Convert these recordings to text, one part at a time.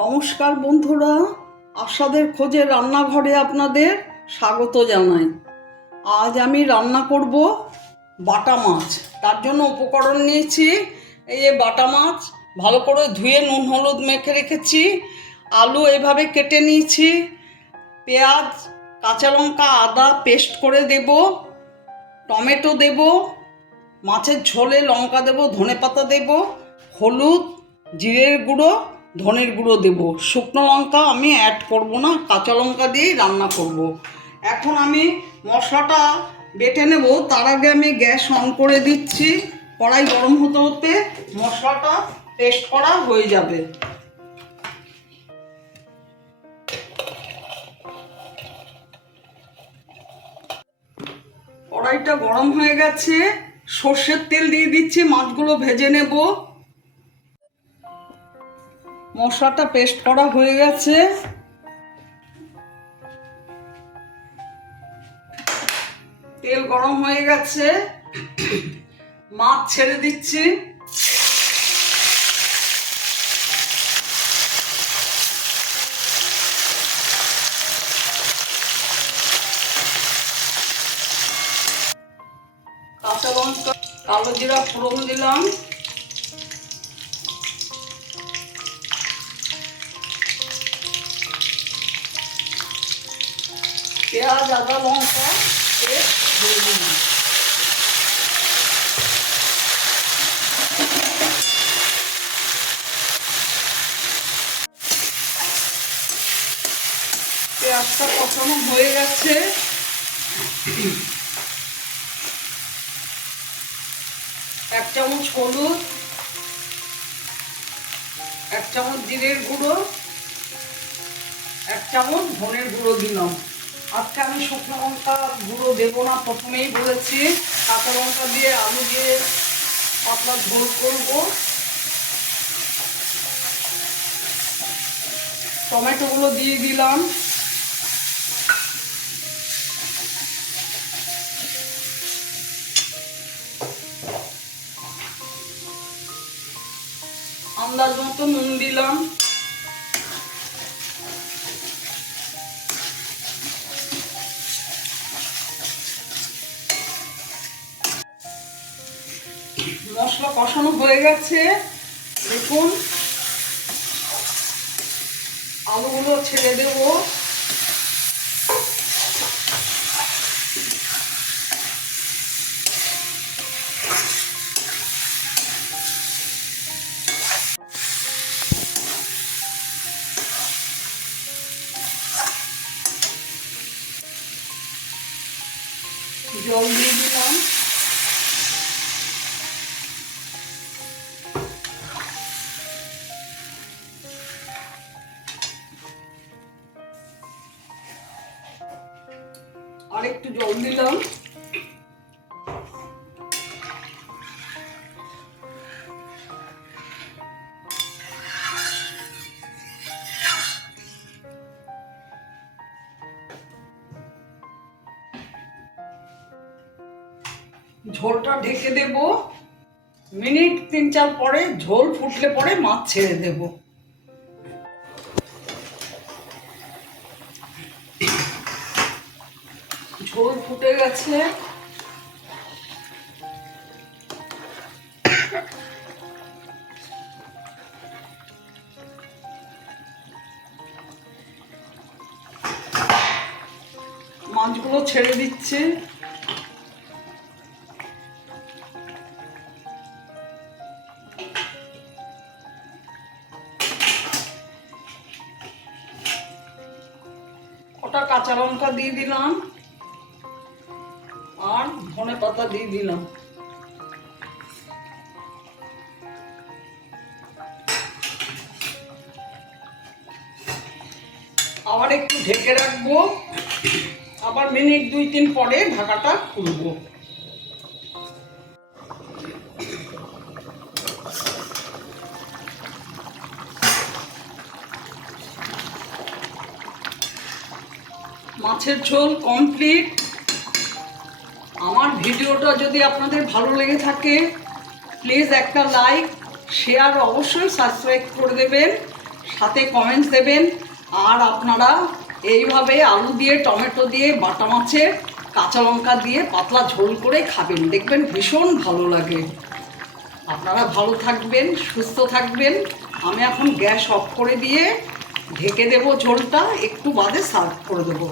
নমস্কার বন্ধুরা, আশাদের খোঁজে রান্নাঘরে আপনাদের স্বাগত জানাই। আজ আমি রান্না করব বাটা মাছ। তার জন্য উপকরণ নিয়েছি এই যে বাটা মাছ ভালো করে ধুয়ে নুন হলুদ মেখে রেখেছি, আলু এভাবে কেটে নিয়েছি, পেঁয়াজ কাঁচা লঙ্কা আদা পেস্ট করে দেব, টমেটো দেব, মাছের ঝোলে লঙ্কা দেব, ধনেপাতা দেব, হলুদ জিরের গুঁড়ো ধনের গুঁড়ো দেব। শুকনো লঙ্কা আমি অ্যাড করব না, কাঁচা লঙ্কা দিয়েই রান্না করব। এখন আমি মশলাটা বেটে নেব। তার আগে আমি গ্যাস অন করে দিচ্ছি। কড়াই গরম হতে হতে মশলাটা পেস্ট করা হয়ে যাবে। কড়াইটা গরম হয়ে গেছে, সর্ষের তেল দিয়ে দিচ্ছি, মাছগুলো ভেজে নেব। মশলাটা পেস্ট করা হয়ে গেছে, তেল গরম হয়ে গেছে, মাছ ছেড়ে দিচ্ছি। কাঁচা লঙ্কা কালো জিরা ফোড়ন দিলাম, পেঁয়াজ আদা লঙ্কা পেস্ট দিয়ে দিলাম, পেঁয়াজটা কষানো হয়ে গেছে। এক চামচ হলুদ, এক চামচ জিরের গুঁড়ো, এক চামচ ধনের গুঁড়ো দিলাম। আজকে আমি শুকনো লঙ্কা গুঁড়ো দেবো না, প্রথমেই বলেছি। কাঁচা লঙ্কা দিয়ে আলু দিয়ে পাতলা ঝোল করব। টমেটোগুলো দিয়ে দিলাম, আন্দাজ মতো নুন দিলাম, মশলা কষানো হয়ে গেছে। দেখুন আলুগুলো ছেড়ে দেব, জল দিয়ে দিলাম, আর একটু জল দিলাম। ঝোলটা ঢেকে দেব, মিনিট 3-4 পরে ঝোল ফুটলে পরে মাছ ছেড়ে দেব। ঝোল ফুটে গেছে, মাছগুলো ছেড়ে দিচ্ছে। ওটা কাঁচা লঙ্কা দিয়ে দিলাম আর ধনে পাতা দিয়ে দিলাম। আবার একটু ঢেকে রাখবো, আবার মিনিট 2-3 পরে ঢাকাটা খুলবো। মাছের ঝোল কমপ্লিট। আমার ভিডিওটা যদি আপনাদের ভালো লেগে থাকে প্লিজ একটা লাইক শেয়ার অবশ্যই সাবস্ক্রাইব করে দেবেন। সাথে কমেন্টস দেবেন। আর আপনারা এইভাবে আলু দিয়ে টমেটো দিয়ে বাটা মাছের কাঁচা লঙ্কা দিয়ে পাতলা ঝোল করে খাবেন, দেখবেন ভীষণ ভালো লাগে। আপনারা ভালো থাকবেন, সুস্থ থাকবেন। আমি এখন গ্যাস অফ করে দিয়ে ঢেকে দেবো, ঝোলটা একটু বাদে সার্ভ করে দেবো।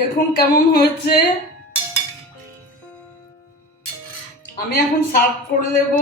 দেখুন কেমন হয়েছে। আমি এখন সার্ভ করে দেব।